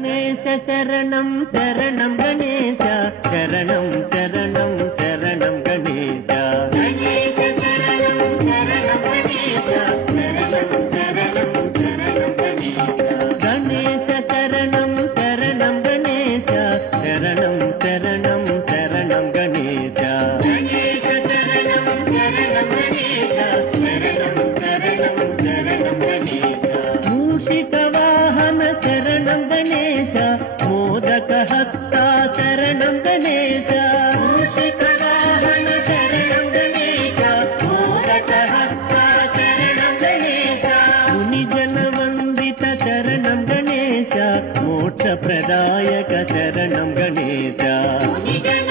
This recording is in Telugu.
గణేశ శరణం శరణం గణేశ శరణం శరణం శరణం గణేశ గణేశ శరణం శరణం గణేశ శరణం శరణం శరణం గణేశ గణేశ శరణం శరణం గణేశ శరణం శరణం శరణం గణేశ గణేశ శరణం శరణం గణేశ శరణం శరణం శరణం గణేశ మూషిక వాహన శరణం గణేశ మోదక హస్త శరణం గణేశ మూషిక వాహన శరణం గణేశ మోదక హస్త శరణం గణేశ ముని జన వందిత శరణం గణేశ మోక్ష ప్రదాయక శరణం గణేశ ముని జన